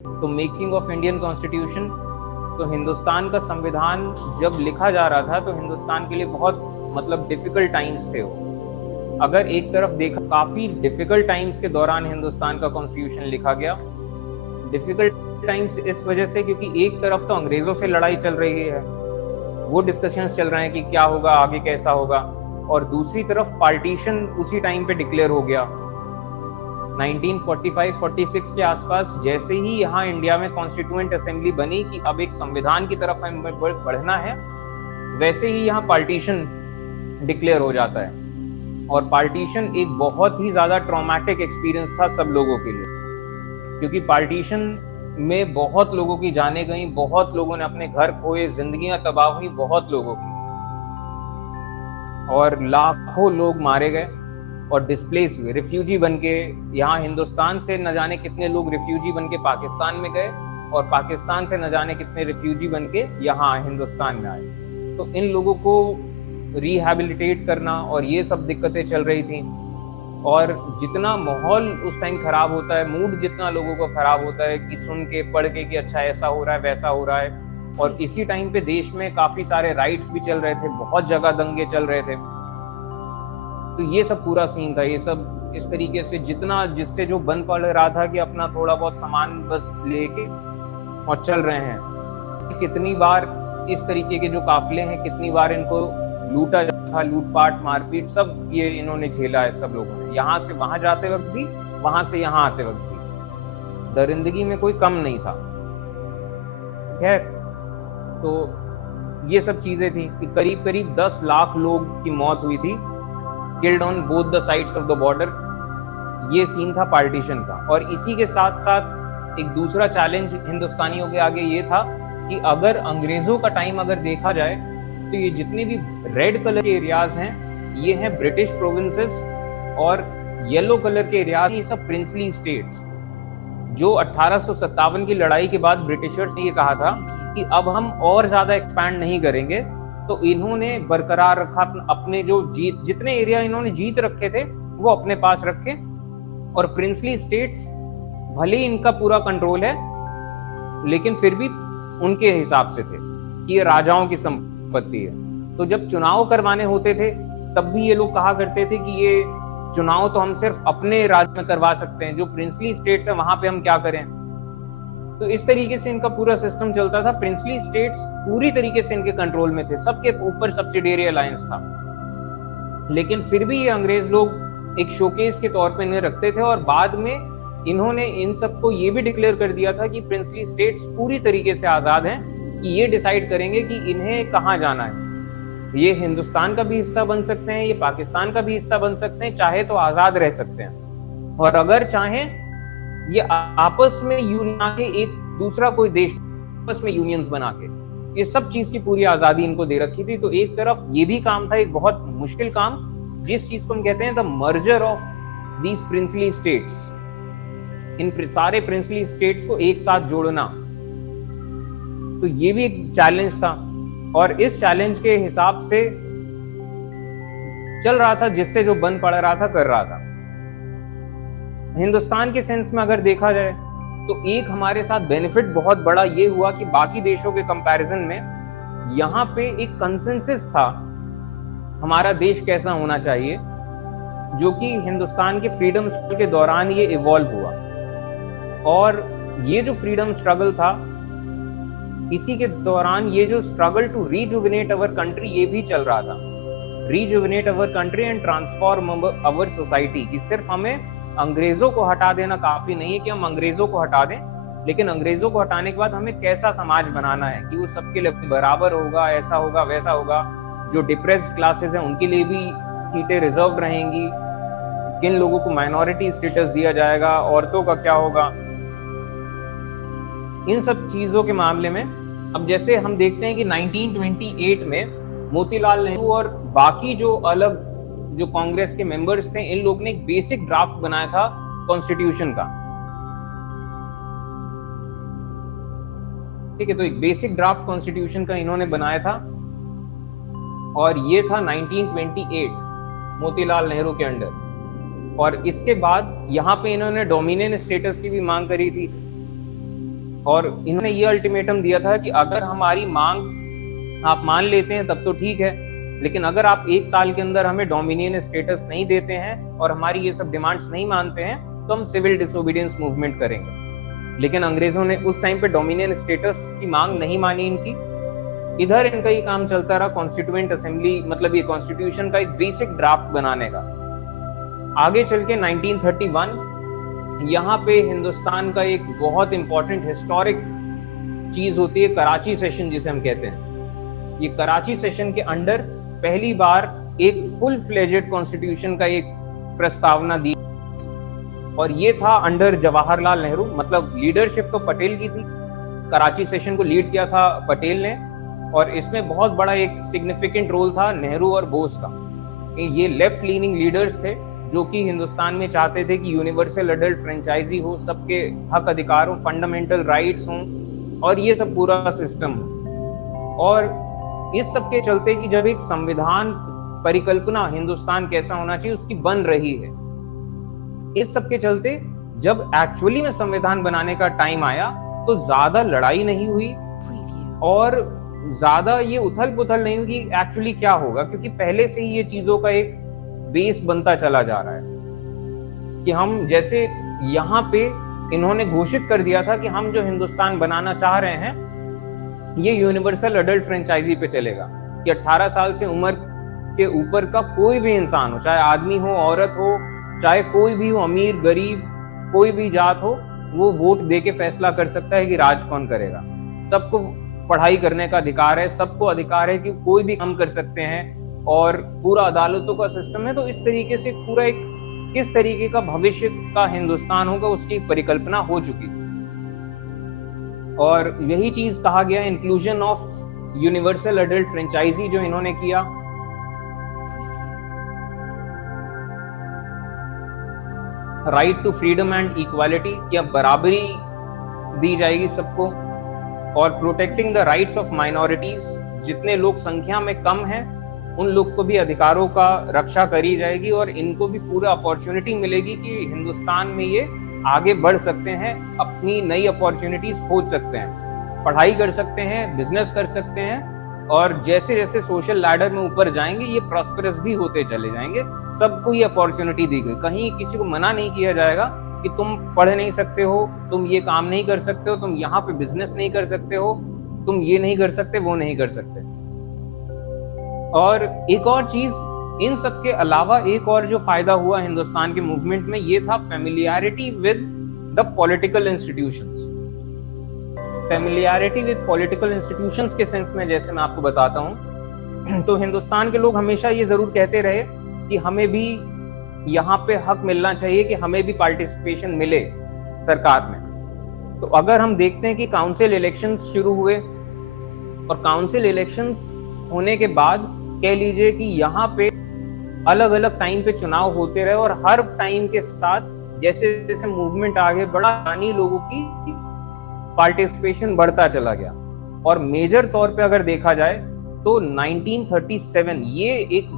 तो making of Indian constitution, तो हिंदुस्तान का संविधान जब लिखा जा रहा था तो हिंदुस्तान के लिए बहुत मतलब डिफिकल्ट टाइम्स थे वो। अगर एक तरफ देखा, काफी डिफिकल्ट टाइम्स के दौरान हिंदुस्तान का कॉन्स्टिट्यूशन लिखा गया। डिफिकल्ट टाइम्स इस वजह से क्योंकि एक तरफ तो अंग्रेजों से लड़ाई चल रही है, वो डिस्कशंस चल रहे हैं कि क्या होगा आगे, कैसा होगा, और दूसरी तरफ पार्टीशन उसी टाइम पे डिक्लेयर हो गया 1945-46 के आसपास। जैसे ही यहाँ इंडिया में कॉन्स्टिट्यूएंट असेंबली बनी कि अब एक संविधान की तरफ हमें बढ़ना है, वैसे ही यहाँ पार्टीशन डिक्लेयर हो जाता है। और पार्टीशन एक बहुत ही ज्यादा ट्रॉमेटिक एक्सपीरियंस था सब लोगों के लिए, क्योंकि पार्टीशन में बहुत लोगों की जानें गई, बहुत लोगों ने अपने घर खोए, जिंदगियां तबाह हुई बहुत लोगों की, और लाखों लोग मारे गए और डिस्प्लेस हुए, रिफ्यूजी बनके। यहाँ हिंदुस्तान से न जाने कितने लोग रिफ्यूजी बनके पाकिस्तान में गए, और पाकिस्तान से न जाने कितने रिफ्यूजी बनके यहाँ हिंदुस्तान में आए। तो इन लोगों को रिहैबिलिटेट करना और ये सब दिक्कतें चल रही थी। और जितना माहौल उस टाइम खराब होता है, मूड जितना लोगों का खराब होता है कि सुन के पढ़ के कि अच्छा ऐसा हो रहा है वैसा हो रहा है। और इसी टाइम पे देश में काफी सारे राइट्स भी चल रहे थे, बहुत जगह दंगे चल रहे थे। तो ये सब पूरा सीन था। ये सब इस तरीके से जितना जिससे जो बन पड़ रहा था कि अपना थोड़ा बहुत सामान बस लेके और चल रहे हैं। कितनी बार इस तरीके के जो काफिले हैं, कितनी बार इनको लूटा जाता था, लूटपाट मारपीट सब ये इन्होंने झेला है सब लोगों ने, यहाँ से वहां जाते वक्त भी, वहां से यहाँ आते वक्त भी। दरिंदगी में कोई कम नहीं था। खैर, तो ये सब चीजें थी कि करीब करीब 10 लाख लोग की मौत हुई थी, killed on both the sides of the border. ये सीन था पार्टीशन का। और इसी के साथ साथ एक दूसरा चैलेंज हिंदुस्तानियों के आगे ये था कि अगर अंग्रेजों का टाइम अगर देखा जाए तो ये जितने भी रेड कलर के एरियाज हैं ये हैं ब्रिटिश प्रोविंसेस, और येलो कलर के एरियाज ये सब प्रिंसली स्टेट्स, जो 1857 की लड़ाई के बाद ब्रिटिशर्स ने ये कहा था कि अब हम और ज्यादा एक्सपैंड नहीं करेंगे। तो इन्होंने बरकरार रखा अपने जो जितने एरिया इन्होंने जीत रखे थे वो अपने पास रखे, और प्रिंसली स्टेट्स भले ही इनका पूरा कंट्रोल है लेकिन फिर भी उनके हिसाब से थे कि ये राजाओं की संपत्ति है। तो जब चुनाव करवाने होते थे तब भी ये लोग कहा करते थे कि ये चुनाव तो हम सिर्फ अपने राज्य में करवा सकते हैं, जो प्रिंसली स्टेट्स है वहां पे हम क्या करें। तो इस तरीके से इनका पूरा सिस्टम चलता था। प्रिंसली स्टेट्स पूरी तरीके से इनके कंट्रोल में थे, सबके ऊपर सब्सिडियरी अलायंस था, लेकिन फिर भी ये अंग्रेज लोग एक शोकेस के तौर पे इन्हें रखते थे। और बाद में इन्होंने इन सबको ये भी डिक्लेयर कर दिया था कि प्रिंसली स्टेट्स पूरी तरीके से आजाद हैं, कि ये डिसाइड करेंगे कि इन्हें कहाँ जाना है। ये हिंदुस्तान का भी हिस्सा बन सकते हैं, ये पाकिस्तान का भी हिस्सा बन सकते हैं, चाहे तो आजाद रह सकते हैं, और अगर चाहें ये आपस में यूनियन आके एक दूसरा कोई देश आपस में यूनियंस बना के, ये सब चीज की पूरी आजादी इनको दे रखी थी। तो एक तरफ ये भी काम था, एक बहुत मुश्किल काम, जिस चीज को हम कहते हैं the merger of these princely states, इन सारे प्रिंसली स्टेट्स को एक साथ जोड़ना। तो ये भी एक चैलेंज था, और इस चैलेंज के हिसाब से चल रहा था, जिससे जो बन पड़ रहा था कर रहा था। हिंदुस्तान के सेंस में अगर देखा जाए तो एक हमारे साथ बेनिफिट बहुत बड़ा ये हुआ कि बाकी देशों के कंपैरिजन में यहाँ पे एक कंसेंसस था हमारा देश कैसा होना चाहिए, जो कि हिंदुस्तान के फ्रीडम स्ट्रगल के दौरान ये इवॉल्व हुआ। और ये जो फ्रीडम स्ट्रगल था, इसी के दौरान ये जो struggle to rejuvenate our country ये भी चल रहा था, rejuvenate our country and transform our society, कि सिर्फ हमें अंग्रेजों को हटा देना काफी नहीं है कि हम अंग्रेजों को हटा दें, लेकिन अंग्रेजों को हटाने के बाद हमें कैसा समाज बनाना है कि वो सबके लिए बराबर होगा, ऐसा होगा वैसा होगा। जो डिप्रेस्ड क्लासेस हैं उनके लिए भी सीटें रिजर्व रहेंगी, किन लोगों को माइनॉरिटी स्टेटस दिया जाएगा, औरतों का क्या होगा, इन सब चीजों के मामले में। अब जैसे हम देखते हैं कि 1928 में मोतीलाल नेहरू और बाकी जो अलग जो कांग्रेस के मेंबर्स थे, इन लोग ने एक बेसिक ड्राफ्ट बनाया था कॉन्स्टिट्यूशन का। ठीक है, तो एक बेसिक ड्राफ्ट कॉन्स्टिट्यूशन का इन्होंने बनाया था, और ये था 1928 मोतीलाल नेहरू के अंडर। और इसके बाद यहाँ पे इन्होंने डोमिनियन स्टेटस की भी मांग करी थी, और इन्होंने ये अल्टीमेटम दिया था कि अगर हमारी मांग आप मान लेते हैं तब तो ठीक है, लेकिन अगर आप 1 साल के अंदर हमें डोमिनियन स्टेटस नहीं देते हैं और हमारी ये सब डिमांड्स नहीं मानते हैं तो हम सिविल डिसोबीडियंस मूवमेंट करेंगे। लेकिन अंग्रेजों ने उस टाइम पे डोमिनियन स्टेटस की मांग नहीं मानी इनकी। इधर इनका ये काम चलता रहा कॉन्स्टिट्यूएंट असेंबली, मतलब ये कॉन्स्टिट्यूशन का एक बेसिक ड्राफ्ट बनाने का। आगे चल के 1931 यहाँ पे हिंदुस्तान का एक बहुत इंपॉर्टेंट हिस्टोरिक चीज होती है कराची सेशन, जिसे हम कहते हैं। ये कराची सेशन के अंडर पहली बार एक फुल फ्लेजेड कॉन्स्टिट्यूशन का एक प्रस्तावना दी, और ये था अंडर जवाहरलाल नेहरू। मतलब लीडरशिप तो पटेल की थी, कराची सेशन को लीड किया था पटेल ने, और इसमें बहुत बड़ा एक सिग्निफिकेंट रोल था नेहरू और बोस का। ये लेफ्ट लीनिंग लीडर्स थे जो कि हिंदुस्तान में चाहते थे कि यूनिवर्सल अडल्ट फ्रेंचाइजी हो, सबके हक अधिकार हो, फंडामेंटल राइट्स हों, और ये सब पूरा सिस्टम हो। और इस सब के चलते कि जब एक संविधान परिकल्पना हिंदुस्तान कैसा होना चाहिए उसकी बन रही है, इस सब के चलते जब एक्चुअली में संविधान बनाने का टाइम आया तो ज्यादा लड़ाई नहीं हुई और ज्यादा ये उथल पुथल नहीं हुई कि एक्चुअली क्या होगा, क्योंकि पहले से ही ये चीजों का एक बेस बनता चला जा रहा है कि हम जैसे यहाँ पे इन्होंने घोषित कर दिया था कि हम जो हिंदुस्तान बनाना चाह रहे हैं ये यूनिवर्सल अडल्ट फ्रेंचाइजी पे चलेगा, कि 18 साल से उम्र के ऊपर का कोई भी इंसान हो, चाहे आदमी हो, औरत हो, चाहे कोई भी हो, अमीर गरीब कोई भी जात हो, वो वोट दे के फैसला कर सकता है कि राज कौन करेगा। सबको पढ़ाई करने का अधिकार है, सबको अधिकार है कि कोई भी काम कर सकते हैं, और पूरा अदालतों का सिस्टम है। तो इस तरीके से पूरा एक किस तरीके का भविष्य का हिंदुस्तान होगा उसकी परिकल्पना हो चुकी, और यही चीज कहा गया inclusion of universal adult franchise जो इन्होंने किया। Right to freedom and equality, या बराबरी दी जाएगी सबको, और protecting the rights of minorities, जितने लोग संख्या में कम हैं उन लोग को भी अधिकारों का रक्षा करी जाएगी, और इनको भी पूरा अपॉर्चुनिटी मिलेगी कि हिंदुस्तान में ये आगे बढ़ सकते हैं, अपनी नई अपॉर्चुनिटीज खोज सकते हैं, पढ़ाई कर सकते हैं, बिजनेस कर सकते हैं, और जैसे जैसे सोशल लैडर में ऊपर जाएंगे ये प्रॉस्पेरस भी होते चले जाएंगे। सबको ये अपॉर्चुनिटी दी गई, कहीं किसी को मना नहीं किया जाएगा कि तुम पढ़ नहीं सकते हो, तुम ये काम नहीं कर सकते हो, तुम यहाँ पे बिजनेस नहीं कर सकते हो, तुम ये नहीं कर सकते, वो नहीं कर सकते। और एक और चीज इन सब के अलावा एक और जो फायदा हुआ हिंदुस्तान के मूवमेंट में, ये था familiarity with the political institutions. Familiarity with political institutions के सेंस में जैसे मैं आपको बताता हूँ, तो हिंदुस्तान के लोग हमेशा ये जरूर कहते रहे कि हमें भी यहाँ पे हक मिलना चाहिए, कि हमें भी पार्टिसिपेशन मिले सरकार में। तो अगर हम देखते हैं कि काउंसिल इलेक्शंस शुरू हुए, और काउंसिल इलेक्शंस होने के बाद कह लीजिए कि यहाँ पे अलग अलग टाइम पे चुनाव होते रहे, और हर टाइम के साथ जैसे जैसे मूवमेंट आगे बढ़ा यानी लोगों की पार्टिसिपेशन बढ़ता चला गया। और मेजर तौर पे अगर देखा जाए तो 1937 ये एक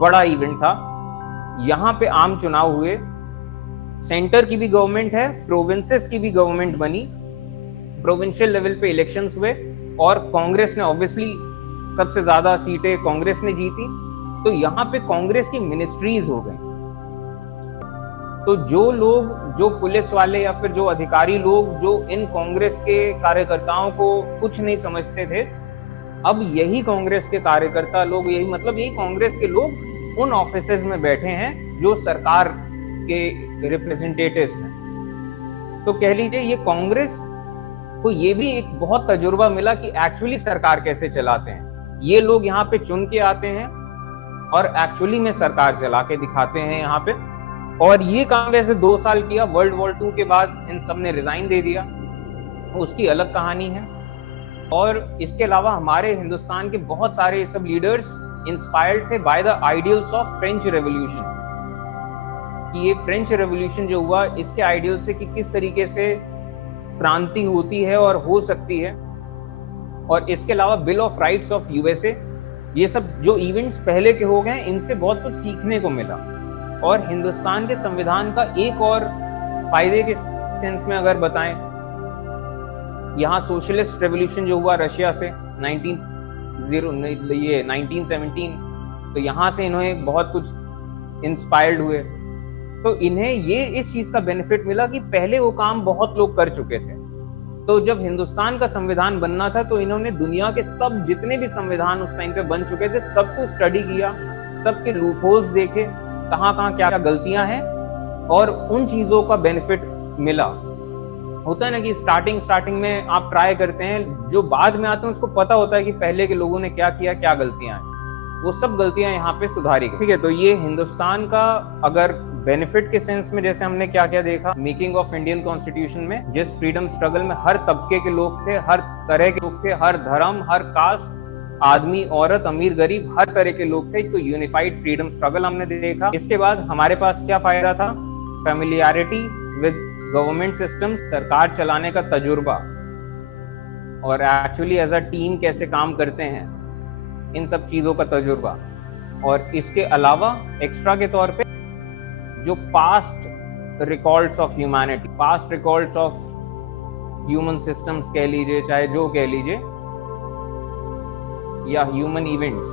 बड़ा इवेंट था। यहाँ पे आम चुनाव हुए, सेंटर की भी गवर्नमेंट है, प्रोविंसेस की भी गवर्नमेंट बनी, प्रोविंशियल लेवल पे इलेक्शंस हुए, और कांग्रेस ने ऑब्वियसली सबसे ज्यादा सीटें कांग्रेस ने जीती। तो यहाँ पे कांग्रेस की मिनिस्ट्रीज हो गई। तो जो लोग, जो पुलिस वाले या फिर जो अधिकारी लोग जो इन कांग्रेस के कार्यकर्ताओं को कुछ नहीं समझते थे, अब यही कांग्रेस के कार्यकर्ता लोग, यही मतलब यही कांग्रेस के लोग उन ऑफिसेज में बैठे हैं जो सरकार के रिप्रेजेंटेटिव्स हैं। तो कह लीजिए ये कांग्रेस को ये भी एक बहुत तजुर्बा मिला कि एक्चुअली सरकार कैसे चलाते हैं। ये लोग यहाँ पे चुन के आते हैं और एक्चुअली में सरकार चला के दिखाते हैं यहाँ पे। और ये काम वैसे 2 साल किया, वर्ल्ड वॉर 2 के बाद इन सब ने रिजाइन दे दिया, उसकी अलग कहानी है। और इसके अलावा हमारे हिंदुस्तान के बहुत सारे सब लीडर्स इंस्पायर्ड थे by the ideals of French revolution, कि ये फ्रेंच रेवोल्यूशन जो हुआ इसके आइडियल से कि किस तरीके से क्रांति होती है और हो सकती है। और इसके अलावा bill of rights of USA, ये सब जो इवेंट्स पहले के हो गए इनसे बहुत कुछ सीखने को मिला। और हिंदुस्तान के संविधान का एक और फायदे के सेंस में अगर बताएं यहाँ सोशलिस्ट रेवोल्यूशन जो हुआ रशिया से 1917, तो यहाँ से इन्हें बहुत कुछ इंस्पायर्ड हुए। तो इन्हें ये इस चीज का बेनिफिट मिला कि पहले वो काम बहुत लोग कर चुके थे। तो जब हिंदुस्तान का संविधान बनना था तो इन्होंने दुनिया के सब जितने भी संविधान उस टाइम पे बन चुके थे सबको स्टडी किया, सबके लूप होल्स देखे, कहाँ कहाँ क्या क्या गलतियां हैं, और उन चीजों का बेनिफिट मिला। होता है ना कि स्टार्टिंग में आप ट्राई करते हैं, जो बाद में आते हैं उसको पता होता है कि पहले के लोगों ने क्या किया, क्या गलतियां हैं, वो सब गलतियां यहाँ पे सुधारी गई। ठीक है, तो ये हिंदुस्तान का अगर बेनिफिट के सेंस में जैसे हमने क्या क्या देखा मेकिंग ऑफ इंडियन कॉन्स्टिट्यूशन में, जिस फ्रीडम स्ट्रगल में हर तबके के लोग थे, हर तरह के लोग थे, हर धर्म, हर कास्ट, आदमी, औरत, अमीर, गरीब, हर तरह के लोग थे, तो यूनिफाइड फ्रीडम स्ट्रगल हमने देखा। इसके बाद हमारे पास क्या फायदा था, फैमिलियरिटी विद गवर्नमेंट सिस्टम, सरकार चलाने का तजुर्बा, और एक्चुअली एज अ टीम कैसे काम करते हैं, इन सब चीजों का तजुर्बा। और इसके अलावा एक्स्ट्रा के तौर पे जो past records of humanity, past records of human systems कह लीजिए, चाहे जो कह लीजिए, या ह्यूमन इवेंट्स,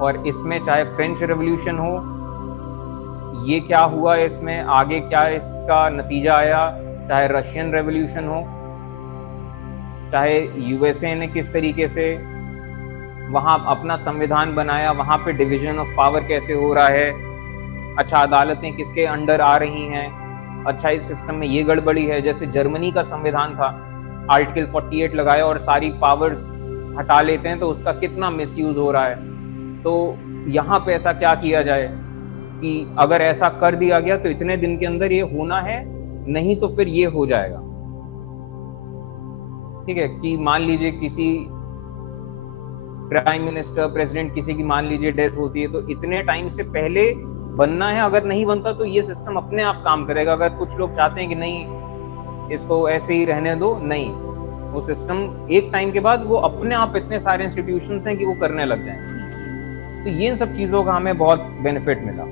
और इसमें चाहे फ्रेंच रेवोल्यूशन हो, ये क्या हुआ इसमें, आगे क्या इसका नतीजा आया, चाहे रशियन रेवोल्यूशन हो, चाहे यूएसए ने किस तरीके से वहां अपना संविधान बनाया, वहां पे डिवीजन ऑफ पावर कैसे हो रहा है, अच्छा अदालतें किसके अंडर आ रही हैं, अच्छा इस सिस्टम में ये गड़बड़ी है। जैसे जर्मनी का संविधान था, आर्टिकल 48 लगाया और सारी पावर्स हटा लेते हैं, तो उसका कितना मिसयूज हो रहा है। तो यहाँ पे ऐसा क्या किया जाए कि अगर ऐसा कर दिया गया तो इतने दिन के अंदर ये होना है, नहीं तो फिर ये हो जाएगा। ठीक है, कि मान लीजिए किसी प्राइम मिनिस्टर, प्रेसिडेंट, किसी की मान लीजिए डेथ होती है, तो इतने टाइम से पहले बनना है, अगर नहीं बनता तो ये सिस्टम अपने आप काम करेगा। अगर कुछ लोग चाहते हैं कि नहीं इसको ऐसे ही रहने दो, नहीं, वो सिस्टम एक टाइम के बाद वो अपने आप, इतने सारे इंस्टीट्यूशंस हैं कि वो करने लग जाएंगे। तो ये सब चीजों का हमें बहुत बेनिफिट मिला।